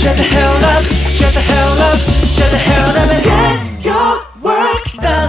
Shut the hell up, shut the hell up, shut the hell up and get your work done.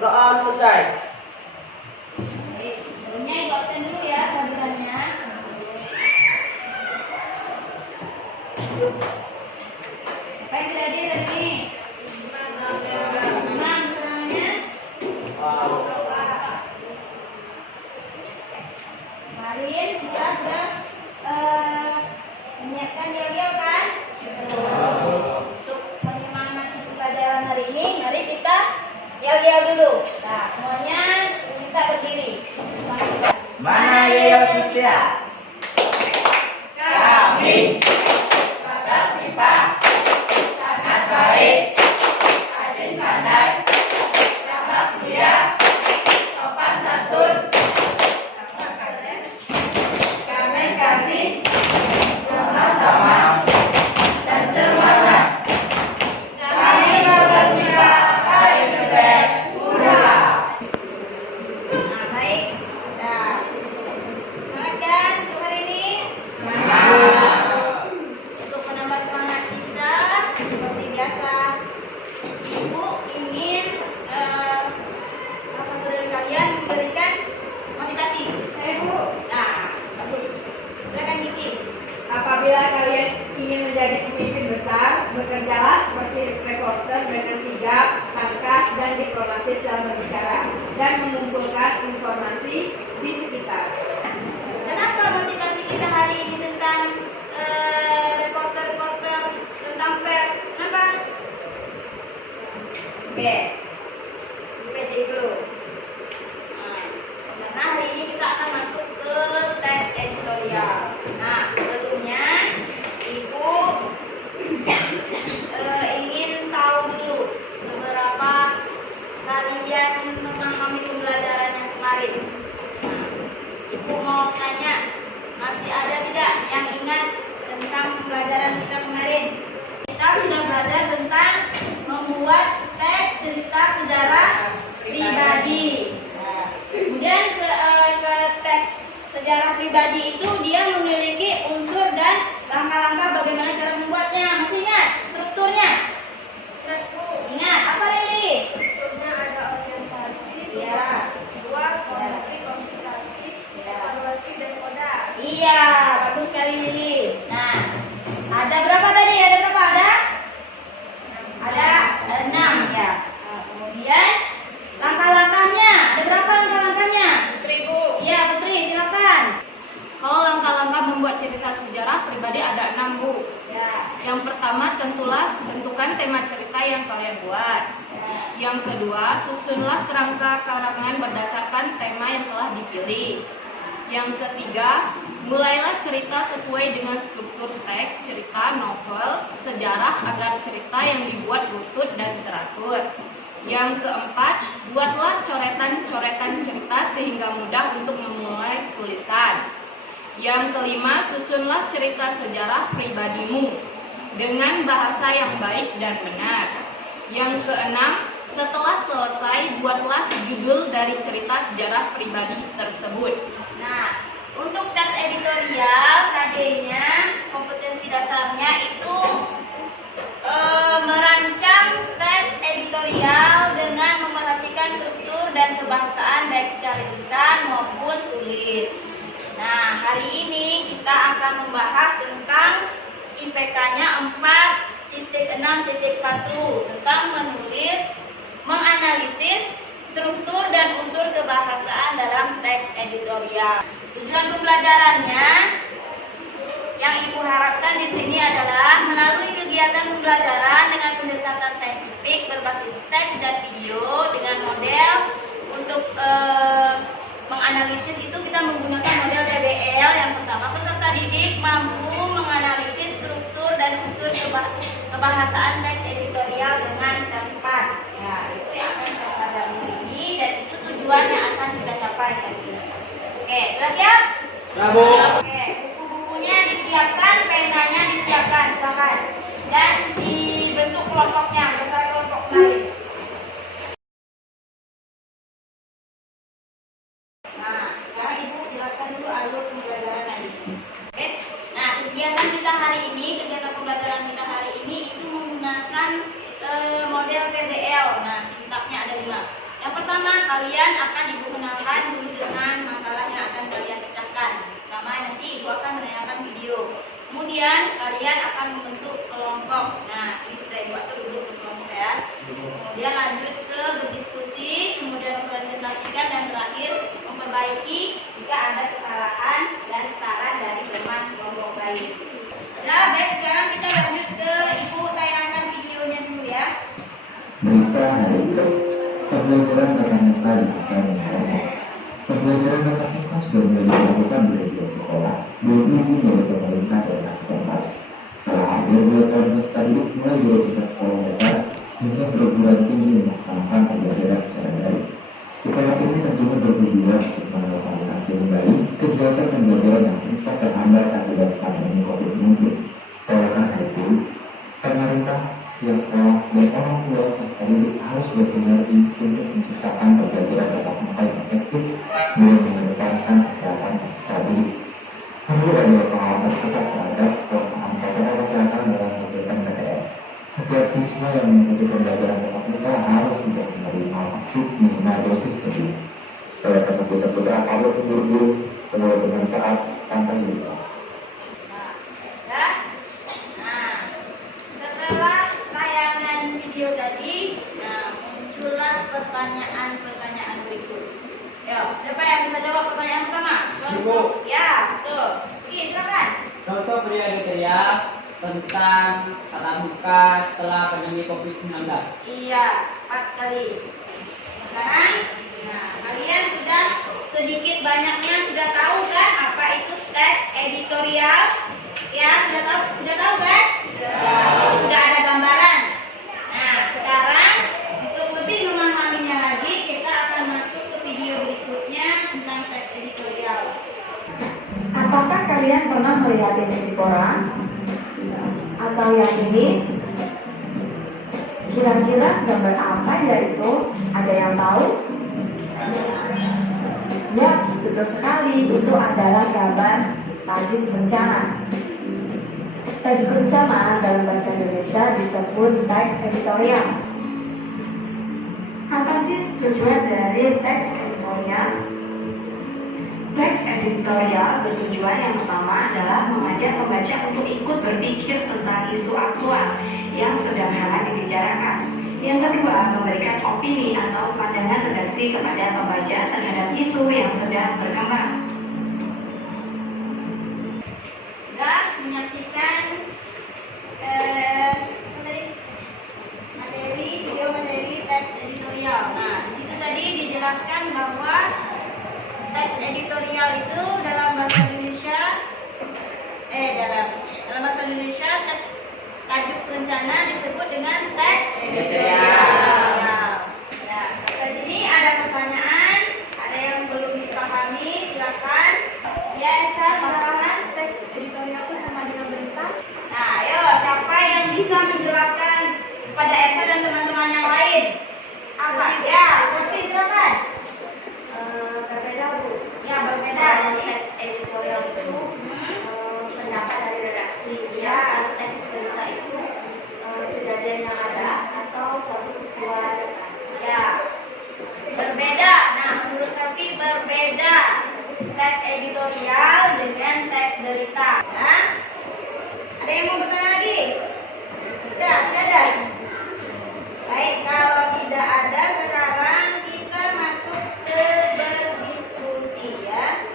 Berdoa selesai. Sebelumnya ibu absen dulu ya sambutannya. Siapa yang tidak hadir hari ini? Imam namanya? Kemarin kita sudah menyiapkan yel-yel kan? Untuk menyemangati pelajaran hari ini, mari kita yel-yel dulu. Nah, semuanya kita berdiri. Mana yel kita? Kami Bapak Pipa sangat baik, rajin pandai, ramah mulia, sopan santun, kami kasih, ramah dan semangat. Kami Bapak Pipa paling the best. Hurra! Nah, baik. Nah, semangat kan untuk hari ini? Untuk menambah semangat kita, seperti biasa, Ibu ingin salah satu dari kalian memberikan motivasi. Saya Bu. Nah, bagus. Silakan Niki. Apabila kalian ingin menjadi pemimpin besar, bekerjalah seperti reporter dengan sigap, tangkas, dan diplomatis dalam berbicara dan mengumpulkan informasi di sekitar. Kenapa motivasi kita hari ini tentang reporter-reporter, tentang pers? Kenapa? Oke. PJ dulu. Karena hari ini kita akan masuk ke teks editorial. Nah, sebelumnya Ibu ingin tahu dulu seberapa kalian memahami pembelajaran yang kemarin. Nah, Ibu mau tanya, masih ada tidak yang ingat tentang pembelajaran kita kemarin? Kita sudah belajar tentang membuat teks cerita sejarah pribadi. Nah, kemudian ke teks sejarah pribadi itu dia memiliki unsur dan langkah-langkah bagaimana cara membuatnya. Masih ingat strukturnya? Ingat apa Lili? Strukturnya ada orientasi, Iya. kedua konflik, komunikasi, evaluasi, dan koda. Iya, bagus sekali Lili. Nah, ada berapa tadi? Ada berapa? Ada 6 ya. Nah, kemudian langkah-langkahnya, ada berapa langkah-langkahnya? Putri Bu. Iya, Putri, silakan. Kalau langkah-langkah membuat cerita sejarah pribadi ada 6 Bu. Ya. Yang pertama tentukan tema cerita yang kalian buat. Yang kedua, susunlah kerangka karangan berdasarkan tema yang telah dipilih. Yang ketiga, mulailah cerita sesuai dengan struktur teks, cerita, novel, sejarah agar cerita yang dibuat lutut dan teratur. Yang keempat, buatlah coretan-coretan cerita sehingga mudah untuk memulai tulisan. Yang kelima, susunlah cerita sejarah pribadimu dengan bahasa yang baik dan benar. Yang keenam, setelah selesai, buatlah judul dari cerita sejarah pribadi tersebut. Nah, untuk teks editorial KD-nya, kompetensi dasarnya itu merancang teks editorial dengan memperhatikan struktur dan kebahasaan baik secara lisan maupun tulis. Nah, hari ini kita akan membahas tentang IPK-nya 4.6.1 tentang menulis, menganalisis struktur editorial. Tujuan pembelajarannya yang Ibu harapkan di sini adalah melalui kegiatan pembelajaran dengan pendekatan saintifik berbasis teks dan video dengan model untuk menganalisis itu kita menggunakan model PBL. Yang pertama, peserta didik mampu menganalisis struktur dan unsur kebahasaan teks editorial dengan tepat. Ya, itu yang akan kita pelajari hari ini dan itu tujuan yang akan kita capai hari ini. Oke, sudah siap? Bravo. Oke, buku-bukunya disiapkan, penanya disiapkan, silakan. Dan dibentuk kelompoknya, besar kelompok lain. Nah, sekarang Ibu jelaskan dulu alur pembelajaran hari ini. Oke. Nah, kegiatan kita hari ini, kegiatan pembelajaran kita hari ini itu menggunakan model PBL. Nah, sintaknya ada 5. Yang pertama, kalian akan Ibu kenalkan dulu dengan masalah yang akan kalian pecahkan. Pertama, nanti Ibu akan menanyakan video. Kemudian kalian akan membentuk kelompok. Nah, ini sudah Ibu atur dulu kelompok ya. Kemudian lanjut ke berdiskusi, kemudian mempresentasikan dan terakhir memperbaiki jika ada kesalahan dan saran dari teman kelompok lain. Nah, baik, sekarang kita lanjut ke Ibu tayangkan videonya dulu ya. Berita hari itu, pembelajaran tatap muka di masa mendatang. Pembelajaran tatap muka sudah mulai dilakukan di beberapa sekolah dengan izin dari pemerintah daerah setempat. Salah hampir 2 tahun peserta didik mulai dari kita sekolah dasar dengan perguruan tinggi melaksanakan pembelajaran secara daring. Upaya ini tentunya bertujuan untuk menormalisasi kembali kegiatan pembelajaran yang sempat terhambat akibat pandemi COVID-19. Oleh karena itu, pemerintah, pihak sekolah, dan orang tua peserta didik harus bersinergi untuk menciptakan pembelajaran tatap muka yang efektif dengan mengedepankan kesehatan peserta didik. Perlu ada pengawasan ketat terhadap pelaksanaan protokol kesehatan dalam kegiatan PTM. Setiap siswa yang mengikuti pembelajaran tatap muka harus tidak menerima vaksin minimal dosis kedua. Saya akan membuat beberapa alur guru semoga bermanfaat sampai jumpa. Nah, setelah tayangan video tadi, muncullah pertanyaan-pertanyaan berikut. Yuk, siapa yang bisa jawab pertanyaan pertama? Ibu. Ya, betul. Oke, silakan. Contoh beri editorial tentang tatap muka setelah pandemi COVID-19. Iya, 4 kali. Sekarang, kalian sudah sedikit banyaknya sudah tahu kan apa itu teks editorial? Ya, sudah tahu kan? Sudah ada gambaran. Nah, sekarang untuk lebih memahaminya lagi, kita akan masuk ke video berikutnya tentang teks editorial. Apakah kalian pernah melihat ini di koran? Atau yang ini? Kira-kira gambar apa ya itu? Ada yang tahu? Ya, betul sekali. Itu adalah gambar tajuk bencana. Tajuk bencana dalam bahasa Indonesia disebut teks editorial. Apa sih tujuan dari teks editorial? Teks editorial bertujuan yang pertama adalah mengajak pembaca untuk ikut berpikir tentang isu aktual yang sedang hangat dibicarakan. Yang kedua, memberikan opini atau pandangan redaksi kepada pembaca terhadap isu yang sedang berkembang. Sudah menyaksikan video materi teks editorial. Nah, di situ tadi dijelaskan bahwa teks editorial itu dalam bahasa Indonesia dalam bahasa Indonesia teks tajuk rencana disebut dengan teks editorial. Ya, sampai sini ada pertanyaan, ada yang belum dipahami, silakan. Ya, Esa, silakan. Teks editorial itu sama dengan berita. Nah, ayo, siapa yang bisa menjelaskan kepada Esa dan teman-teman yang lain? Apa? Ya, Sofi, silakan. Berbeda, Bu. Ya, berbeda. Kalau teks editorial itu pendapat dari redaksi. Ya. Kalau teks berita itu kejadian yang ada atau suatu peristiwa. Ya, berbeda. Nah, menurut Sofi berbeda teks editorial dengan teks berita. Ya. Ada yang mau bertanya lagi? Tidak ada. Baik, kalau tidak ada, sekarang kita masuk ke berdiskusi ya.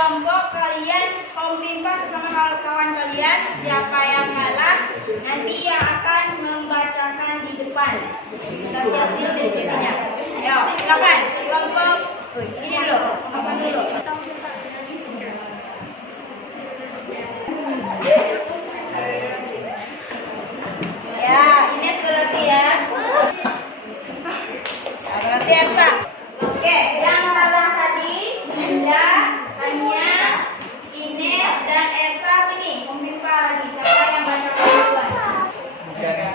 kelompok kalian kompimpah sesama kawan kalian. Siapa yang kalah nanti yang akan membacakan di depan. Kita hasil diskusinya. Ayo, silakan kelompok ini dulu, apa dulu? Ya, ini berarti ya. Nah, berarti Elsa. Oke, yang kalah tadi Dinda, Tania, Ines, dan Elsa sini. Kompimpah lagi. Siapa yang baca duluan? Ya.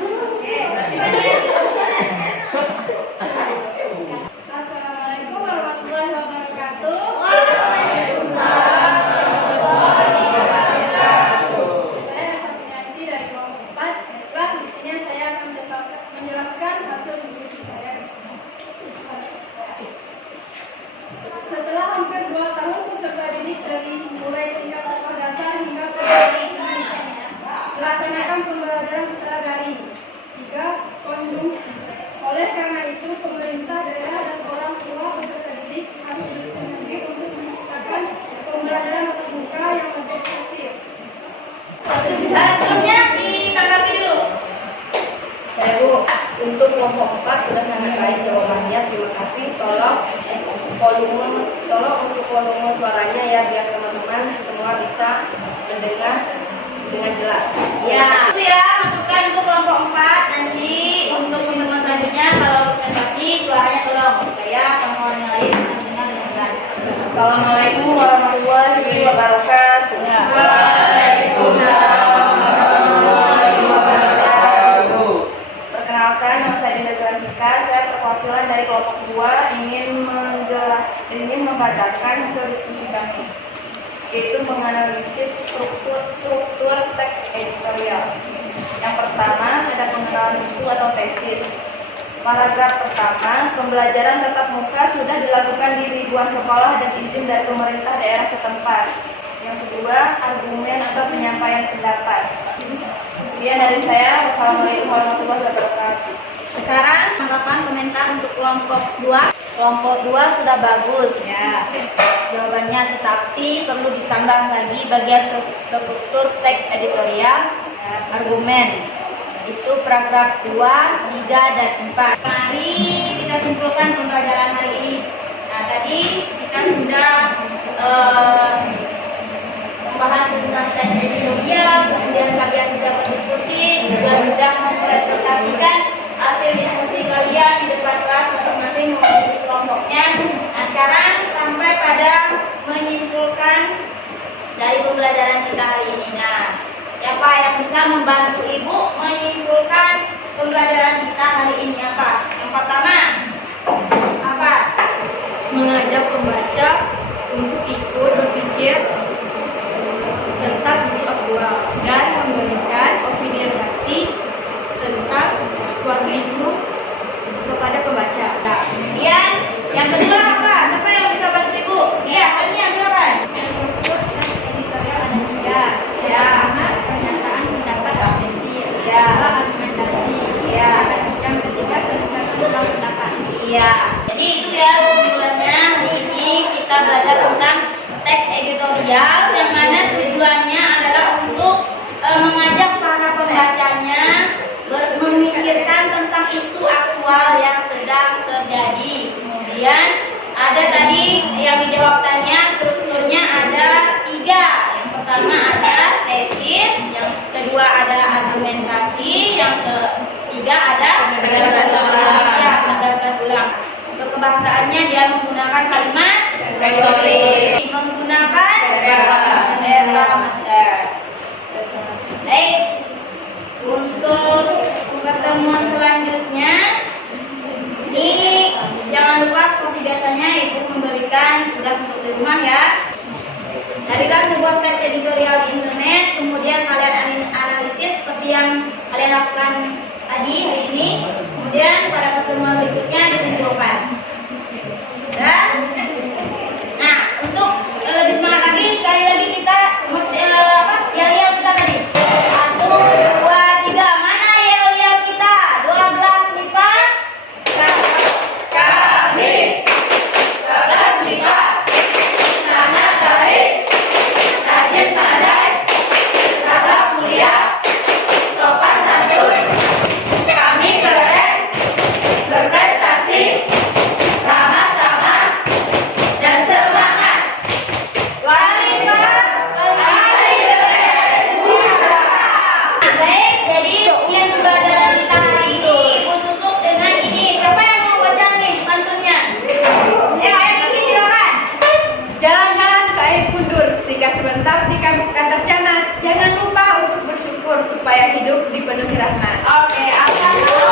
Oke, berarti Tania. Assalamualaikum warahmatullahi wabarakatuh. Saya Safianti dari kelompok 4. Baiklah, di sini saya akan menjelaskan hasil diskusi saya. Setelah hampir 2 tahun peserta didik dari mulai tingkat sekolah dasar hingga perguruan tinggi melaksanakan pembelajaran secara daring. 3. Konsumsi. Oleh karena itu, pemerintah daerah dan orang tua peserta didik harus bersinergi untuk menciptakan pembelajaran tatap muka yang lebih efektif. Sebelumnya ditanggapi dulu. Ya Bu, untuk kelompok 4 sudah sangat baik jawabannya. Terima kasih. Tolong untuk volume suaranya ya biar teman-teman semua bisa mendengar dengan jelas. Ya, itu ya masukan untuk kelompok 4. Nanti untuk teman-teman selanjutnya kalau presentasi suaranya tolong supaya kawan-kawan yang lain bisa mendengar dengan jelas. Assalamualaikum warahmatullahi wabarakatuh. Waalaikumsalam warahmatullahi wabarakatuh. Perkenalkan, nama saya Dinda Grafika. Saya perwakilan dari kelompok 2 ingin membacakan hasil diskusi kami, yaitu menganalisis struktur teks editorial. Yang pertama, ada pengenalan isu atau tesis. Paragraf pertama, pembelajaran tatap muka sudah dilakukan di ribuan sekolah dan izin dari pemerintah daerah setempat. Yang kedua, argumen atau penyampaian pendapat. Sekian dari saya. Wassalamualaikum warahmatullahi wabarakatuh. Sekarang tanggapan komentar untuk kelompok 2. Kelompok 2 sudah bagus ya jawabannya, tetapi perlu ditambah lagi bagian struktur teks editorial, argumen. Itu paragraf 2, 3, dan 4. Mari kita simpulkan pembelajaran hari ini. Nah, tadi kita sudah membahas tentang teks editorial, kemudian kalian sudah berdiskusi, juga sudah mempresentasikan hasil diskusi kalian di depan kelas masing-masing maupun di kelompoknya. Nah, sekarang sampai pada menyimpulkan dari pembelajaran kita hari ini. Nah, siapa yang bisa membantu Ibu menyimpulkan pembelajaran kita hari ini apa? Yang pertama, apa? Mengajak pembaca untuk ikut berpikir tentang isu aktual dan memberikan opini redaksi tentang suatu isu kepada pembaca. Nah, kemudian yang kedua apa? Siapa yang bisa bantu Ibu? Iya, Tania, silakan. Editorial ada 3. Ya. Pernyataan pendapat apresiasi. Ya. Argumentasi. Ya. Yang ketiga, presentasi ulang pendapat. Iya. Jadi itu ya kesimpulannya hari ini kita belajar tentang teks editorial yang mana tujuannya adalah untuk mengajak para pembacanya memikirkan tentang isu aktual yang sedang terjadi. Kemudian ada tadi yang dijawab Tanya, strukturnya ada 3. Yang pertama ada tesis, yang kedua ada argumentasi, yang ketiga ada penegasan ulang. Untuk kebahasaannya dia menggunakan kalimat retorik, menggunakan parameter. Baik, untuk pertemuan selanjutnya ini jangan lupa seperti biasanya Ibu memberikan tugas untuk di rumah ya. Carilah sebuah teks editorial di internet, kemudian kalian analisis seperti yang kalian lakukan tadi hari ini. Kemudian pada pertemuan berikutnya ditentukan. Dan nah, untuk lebih semangat lagi, sekali lagi kita yel-yel kita tadi. 1, 2, 3. Mana yel-yel kita? 12 MIPA. Kami baik. Jadi sekian pelajaran kita hari ini. Ibu tutup dengan ini. Siapa yang mau baca nih pantunnya? Ayat ini silakan. Jalan-jalan ke air kundur, singgah sebentar di kampung Kantarcana. Jangan lupa untuk bersyukur supaya hidup dipenuhi rahmat. Oke, akan